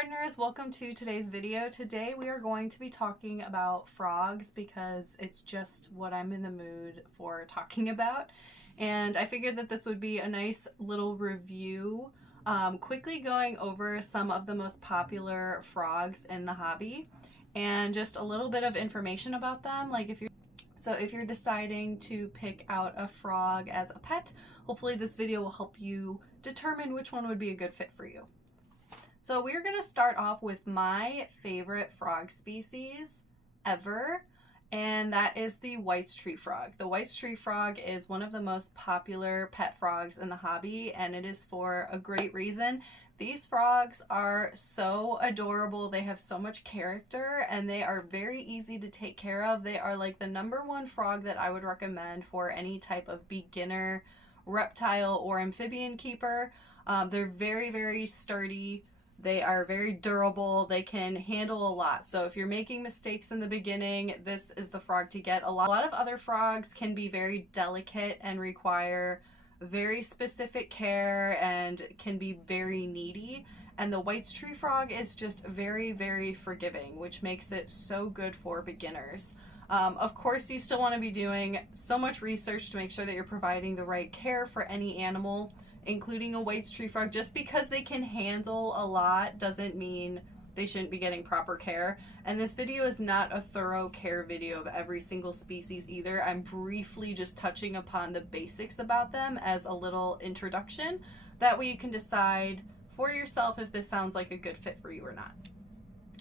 gardeners, welcome to today's video. Today we are going to be talking about frogs because it's just what I'm in the mood for talking about, and I figured that this would be a nice little review, quickly going over some of the most popular frogs in the hobby and just a little bit of information about them. Like if you're deciding to pick out a frog as a pet, hopefully this video will help you determine which one would be a good fit for you. So we're going to start off with my favorite frog species ever, and that is the White's tree frog. The White's tree frog is one of the most popular pet frogs in the hobby, and it is for a great reason. These frogs are so adorable. They have so much character, and they are very easy to take care of. They are like the #1 frog that I would recommend for any type of beginner reptile or amphibian keeper. They're very, very sturdy. They are very durable. They can handle a lot. So if you're making mistakes in the beginning, this is the frog to get. A lot of other frogs can be very delicate and require very specific care and can be very needy. And the White's tree frog is just very, very forgiving, which makes it so good for beginners. Of course, you still want to be doing so much research to make sure that you're providing the right care for any animal, including a White's tree frog. Just because they can handle a lot doesn't mean they shouldn't be getting proper care. And this video is not a thorough care video of every single species either. I'm briefly just touching upon the basics about them as a little introduction. That way you can decide for yourself if this sounds like a good fit for you or not.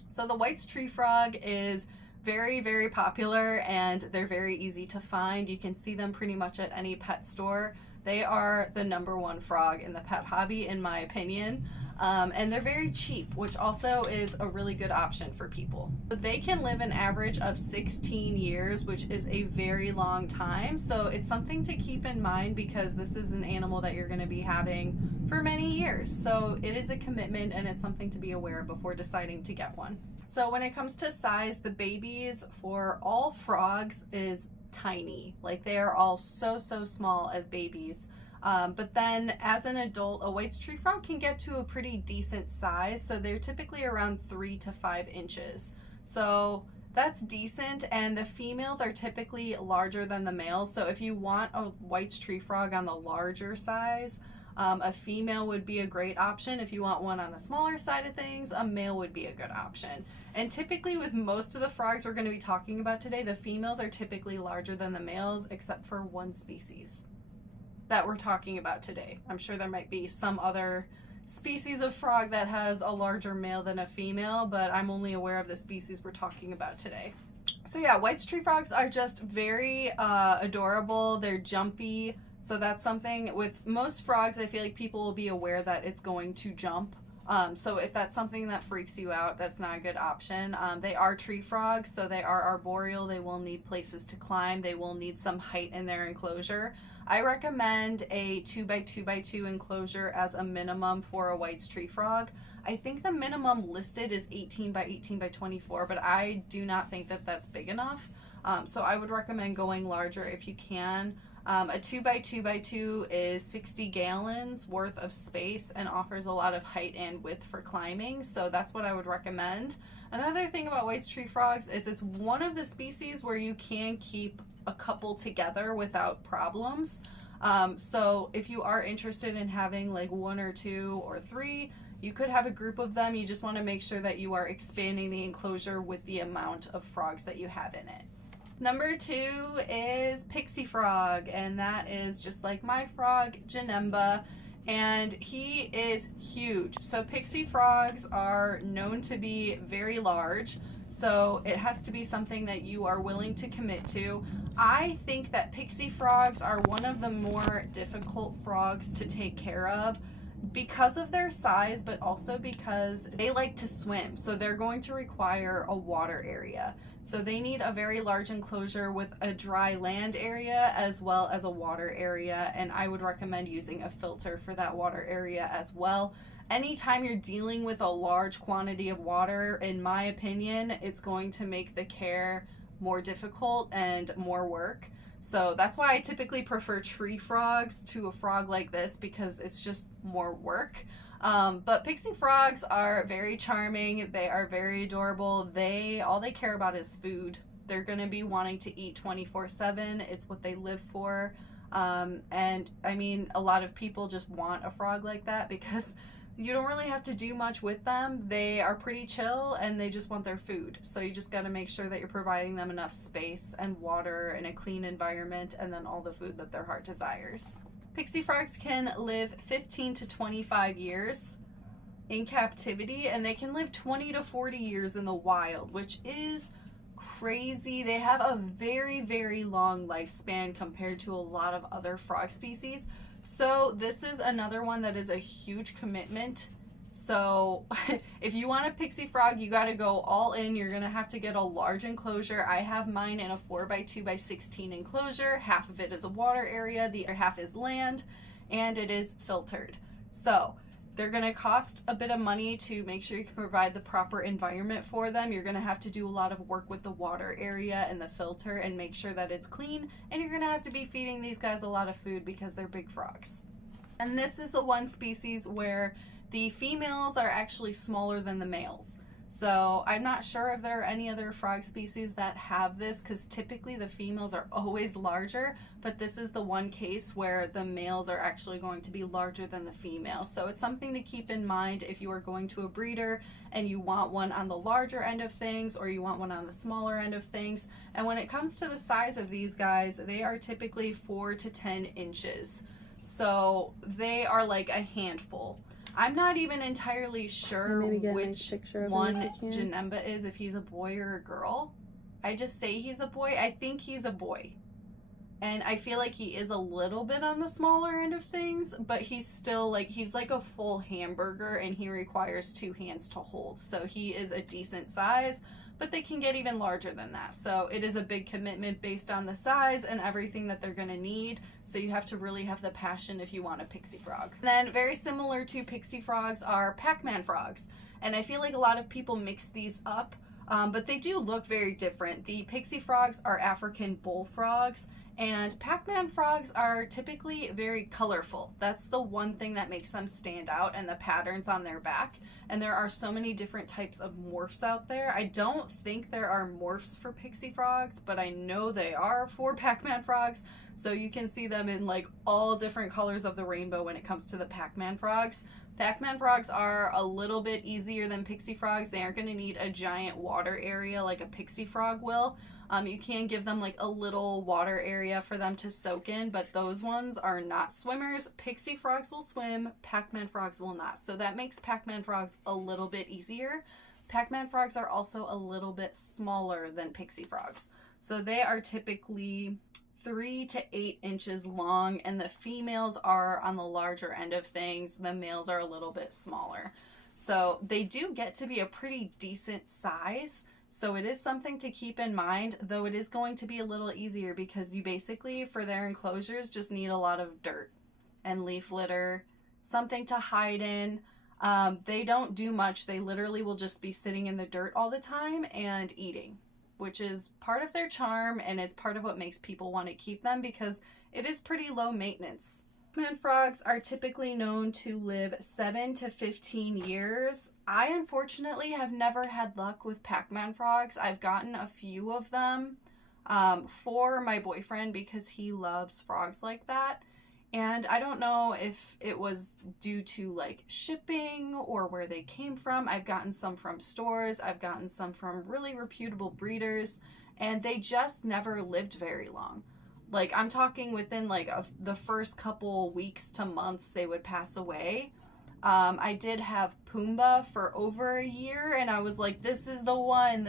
So the White's tree frog is very, very popular, and they're very easy to find. You can see them pretty much at any pet store. They are the #1 frog in the pet hobby, in my opinion. And they're very cheap, which also is a really good option for people. They can live an average of 16 years, which is a very long time. So it's something to keep in mind because this is an animal that you're going to be having for many years. So it is a commitment, and it's something to be aware of before deciding to get one. So when it comes to size, the babies for all frogs is tiny. Like, they are all so small as babies. But then as an adult, a White's tree frog can get to a pretty decent size. So they're typically around 3 to 5 inches. So that's decent, and the females are typically larger than the males. So if you want a White's tree frog on the larger size, a female would be a great option. If you want one on the smaller side of things, a male would be a good option. And typically with most of the frogs we're going to be talking about today, the females are typically larger than the males, except for one species that we're talking about today. I'm sure there might be some other species of frog that has a larger male than a female, but I'm only aware of the species we're talking about today. So yeah, White's tree frogs are just very adorable. They're jumpy. So that's something with most frogs, I feel like people will be aware that it's going to jump. So if that's something that freaks you out, that's not a good option. They are tree frogs, so they are arboreal. They will need places to climb. They will need some height in their enclosure. I recommend a 2x2x2 enclosure as a minimum for a White's tree frog. I think the minimum listed is 18x18x24, but I do not think that that's big enough. So I would recommend going larger if you can. A 2x2x2 is 60 gallons worth of space and offers a lot of height and width for climbing, so that's what I would recommend. Another thing about White's tree frogs is it's one of the species where you can keep a couple together without problems. So if you are interested in having like 1 or 2 or 3, you could have a group of them. You just want to make sure that you are expanding the enclosure with the amount of frogs that you have in it. #2 is pixie frog, and that is just like my frog, Janemba, and he is huge. So pixie frogs are known to be very large, so it has to be something that you are willing to commit to. I think that pixie frogs are one of the more difficult frogs to take care of because of their size, but also because they like to swim. So they're going to require a water area. So they need a very large enclosure with a dry land area as well as a water area. And I would recommend using a filter for that water area as well. Anytime you're dealing with a large quantity of water, in my opinion, it's going to make the care more difficult and more work. So that's why I typically prefer tree frogs to a frog like this, because it's just more work. But pixie frogs are very charming. They are very adorable. All they care about is food. They're going to be wanting to eat 24/7. It's what they live for. And I mean, a lot of people just want a frog like that because you don't really have to do much with them. They are pretty chill and they just want their food. So you just got to make sure that you're providing them enough space and water and a clean environment, and then all the food that their heart desires. Pixie frogs can live 15 to 25 years in captivity, and they can live 20 to 40 years in the wild, which is crazy. They have a very, very long lifespan compared to a lot of other frog species. So this is another one that is a huge commitment. So if you want a pixie frog, you got to go all in. You're going to have to get a large enclosure. I have mine in a 4x2x16 enclosure. Half of it is a water area, the other half is land, and it is filtered. So they're going to cost a bit of money to make sure you can provide the proper environment for them. You're going to have to do a lot of work with the water area and the filter and make sure that it's clean. And you're going to have to be feeding these guys a lot of food because they're big frogs. And this is the one species where the females are actually smaller than the males. So I'm not sure if there are any other frog species that have this, because typically the females are always larger, but this is the one case where the males are actually going to be larger than the females. So it's something to keep in mind if you are going to a breeder and you want one on the larger end of things or you want one on the smaller end of things. And when it comes to the size of these guys, they are typically 4 to 10 inches. So they are like a handful. I'm not even entirely sure which one Janemba is, if he's a boy or a girl. I just say he's a boy. I think he's a boy. And I feel like he is a little bit on the smaller end of things, but he's still like, he's like a full hamburger and he requires 2 hands to hold. So he is a decent size, but they can get even larger than that. So it is a big commitment based on the size and everything that they're gonna need. So you have to really have the passion if you want a pixie frog. Then very similar to pixie frogs are Pac-Man frogs. And I feel like a lot of people mix these up, but they do look very different. The pixie frogs are African bullfrogs, and Pac-Man frogs are typically very colorful. That's the one thing that makes them stand out, and the patterns on their back. And there are so many different types of morphs out there. I don't think there are morphs for pixie frogs, but I know they are for Pac-Man frogs. So you can see them in like all different colors of the rainbow when it comes to the Pac-Man frogs. Pac-Man frogs are a little bit easier than pixie frogs. They aren't going to need a giant water area like a pixie frog will. You can give them like a little water area for them to soak in, but those ones are not swimmers. Pixie frogs will swim, Pac-Man frogs will not. So that makes Pac-Man frogs a little bit easier. Pac-Man frogs are also a little bit smaller than pixie frogs. So they are typically 3 to 8 inches long, and the females are on the larger end of things. The males are a little bit smaller. So they do get to be a pretty decent size. So it is something to keep in mind, though it is going to be a little easier because you basically, for their enclosures, just need a lot of dirt and leaf litter, something to hide in. They don't do much. They literally will just be sitting in the dirt all the time and eating, which is part of their charm, and it's part of what makes people want to keep them because it is pretty low maintenance. Pac-Man frogs are typically known to live 7 to 15 years. I unfortunately have never had luck with Pac-Man frogs. I've gotten a few of them for my boyfriend because he loves frogs like that. And I don't know if it was due to like shipping or where they came from. I've gotten some from stores. I've gotten some from really reputable breeders, and they just never lived very long. Like, I'm talking within like the first couple weeks to months they would pass away. I did have Pumbaa for over a year, and I was like, this is the one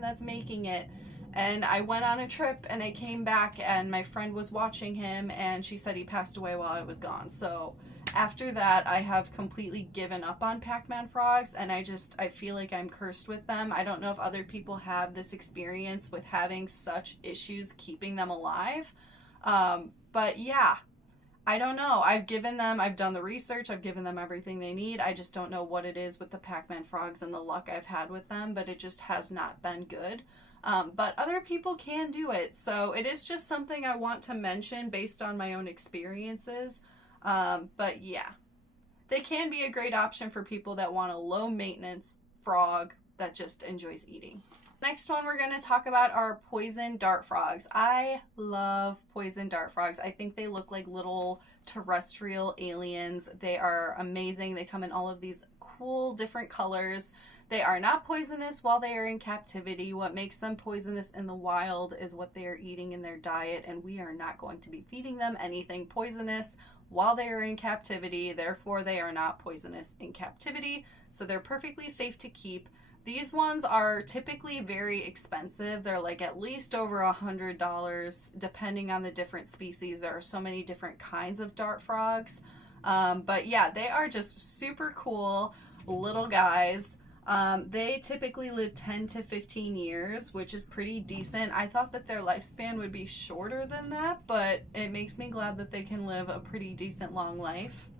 that's making it. And I went on a trip and I came back and my friend was watching him and she said he passed away while I was gone. So after that, I have completely given up on Pac-Man frogs, and I feel like I'm cursed with them. I don't know if other people have this experience with having such issues keeping them alive. But yeah, I don't know. I've done the research, I've given them everything they need. I just don't know what it is with the Pac-Man frogs and the luck I've had with them, but it just has not been good. but other people can do it. So it is just something I want to mention based on my own experiences. But yeah, they can be a great option for people that want a low maintenance frog that just enjoys eating. Next one we're going to talk about are poison dart frogs. I love poison dart frogs. I think they look like little terrestrial aliens. They are amazing. They come in all of these cool different colors. They are not poisonous while they are in captivity. What makes them poisonous in the wild is what they are eating in their diet, and we are not going to be feeding them anything poisonous while they are in captivity. Therefore, they are not poisonous in captivity, so they're perfectly safe to keep. These ones are typically very expensive. They're like at least over $100 depending on the different species. There are so many different kinds of dart frogs. But yeah, they are just super cool little guys. They typically live 10 to 15 years, which is pretty decent. I thought that their lifespan would be shorter than that, but it makes me glad that they can live a pretty decent long life.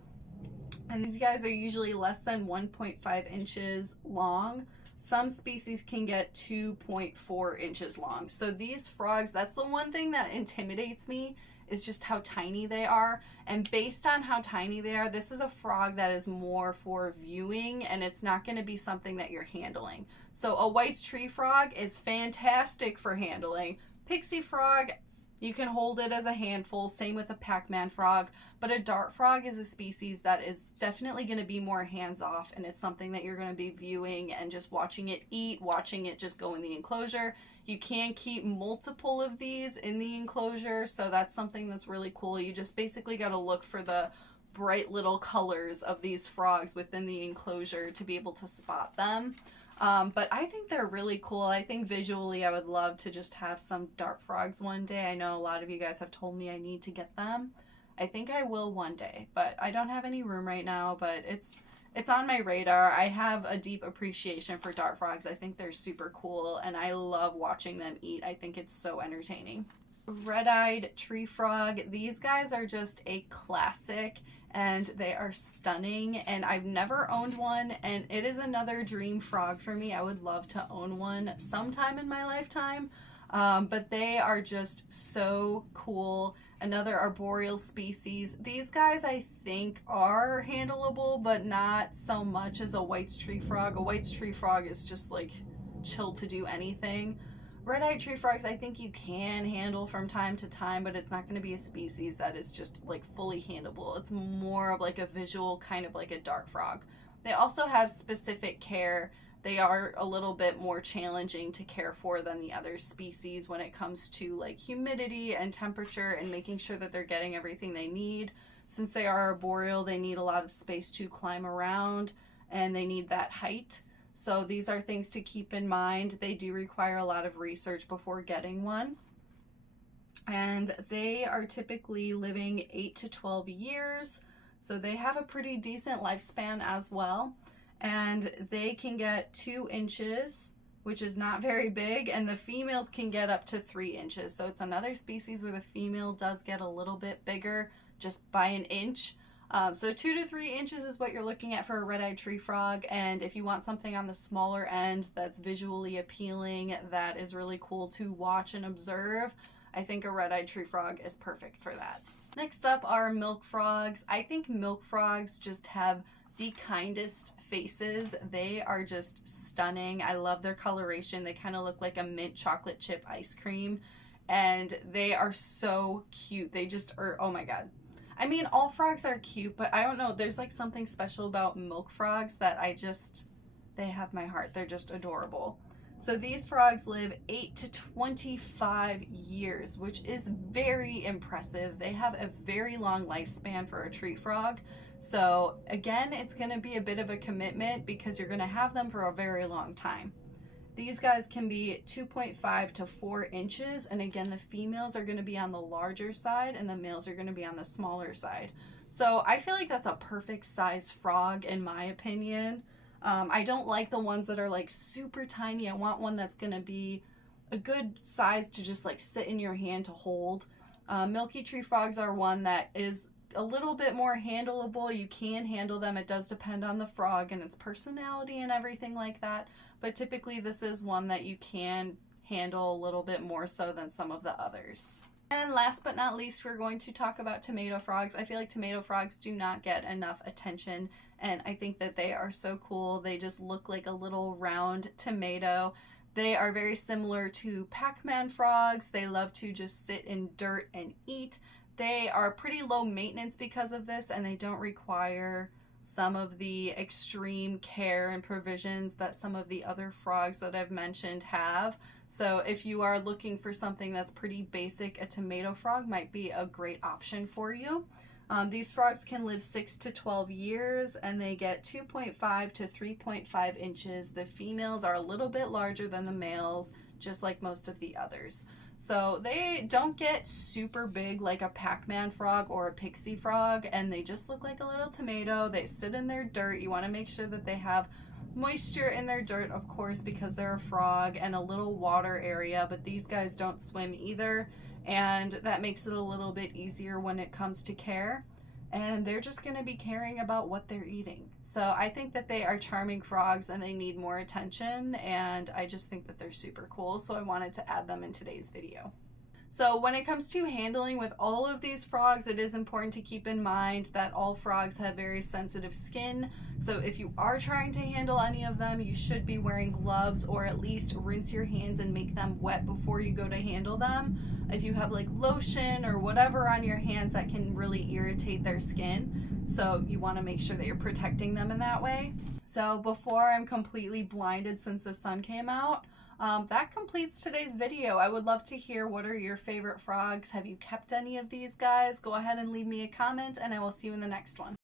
And these guys are usually less than 1.5 inches long. Some species can get 2.4 inches long. So these frogs, that's the one thing that intimidates me, is just how tiny they are. And based on how tiny they are, this is a frog that is more for viewing, and it's not going to be something that you're handling. So a White's tree frog is fantastic for handling. Pixie frog, you can hold it as a handful, same with a Pac-Man frog, but a dart frog is a species that is definitely going to be more hands-off, and it's something that you're going to be viewing and just watching it eat, watching it just go in the enclosure. You can keep multiple of these in the enclosure, so that's something that's really cool. You just basically got to look for the bright little colors of these frogs within the enclosure to be able to spot them. But I think they're really cool. I think visually I would love to just have some dart frogs one day. I know a lot of you guys have told me I need to get them. I think I will one day, but I don't have any room right now, but it's on my radar. I have a deep appreciation for dart frogs. I think they're super cool, and I love watching them eat. I think it's so entertaining. Red-eyed tree frog. These guys are just a classic, and they are stunning, and I've never owned one, and it is another dream frog for me. I would love to own one sometime in my lifetime, but they are just so cool. Another arboreal species. These guys I think are handleable, but not so much as a White's tree frog. A White's tree frog is just like chill to do anything. Red-eyed tree frogs I think you can handle from time to time, but it's not going to be a species that is just like fully handleable. It's more of like a visual, kind of like a dart frog. They also have specific care. They are a little bit more challenging to care for than the other species when it comes to like humidity and temperature and making sure that they're getting everything they need. Since they are arboreal, they need a lot of space to climb around, and they need that height. So these are things to keep in mind. They do require a lot of research before getting one. And they are typically living 8 to 12 years. So they have a pretty decent lifespan as well. And they can get 2 inches, which is not very big. And the females can get up to 3 inches. So it's another species where the female does get a little bit bigger just by an inch. So 2 to 3 inches is what you're looking at for a red-eyed tree frog, and if you want something on the smaller end that's visually appealing, that is really cool to watch and observe, I think a red-eyed tree frog is perfect for that. Next up are milk frogs. I think milk frogs just have the kindest faces. They are just stunning. I love their coloration. They kind of look like a mint chocolate chip ice cream, and they are so cute. They just are, oh my god. I mean, all frogs are cute, but I don't know. There's like something special about milk frogs that they have my heart. They're just adorable. So these frogs live 8 to 25 years, which is very impressive. They have a very long lifespan for a tree frog. So again, it's going to be a bit of a commitment because you're going to have them for a very long time. These guys can be 2.5 to 4 inches, and again, the females are going to be on the larger side and the males are going to be on the smaller side. So I feel like that's a perfect size frog in my opinion. I don't like the ones that are like super tiny. I want one that's going to be a good size to just like sit in your hand to hold. Milky tree frogs are one that is a little bit more handleable. You can handle them. It does depend on the frog and its personality and everything like that. But typically this is one that you can handle a little bit more so than some of the others. And last but not least, we're going to talk about tomato frogs. I feel like tomato frogs do not get enough attention, and I think that they are so cool. They just look like a little round tomato. They are very similar to Pac-Man frogs. They love to just sit in dirt and eat. They are pretty low maintenance because of this, and they don't require some of the extreme care and provisions that some of the other frogs that I've mentioned have. So if you are looking for something that's pretty basic, a tomato frog might be a great option for you. These frogs can live 6 to 12 years, and they get 2.5 to 3.5 inches. The females are a little bit larger than the males, just like most of the others. So they don't get super big like a Pac-Man frog or a pixie frog, and they just look like a little tomato. They sit in their dirt. You want to make sure that they have moisture in their dirt, of course, because they're a frog, and a little water area, but these guys don't swim either, and that makes it a little bit easier when it comes to care. And they're just going to be caring about what they're eating. So I think that they are charming frogs, and they need more attention, and I just think that they're super cool, so I wanted to add them in today's video. So when it comes to handling with all of these frogs, it is important to keep in mind that all frogs have very sensitive skin. So if you are trying to handle any of them, you should be wearing gloves, or at least rinse your hands and make them wet before you go to handle them. If you have like lotion or whatever on your hands, that can really irritate their skin. So you want to make sure that you're protecting them in that way. So before I'm completely blinded since the sun came out, that completes today's video. I would love to hear, what are your favorite frogs? Have you kept any of these guys? Go ahead and leave me a comment, and I will see you in the next one.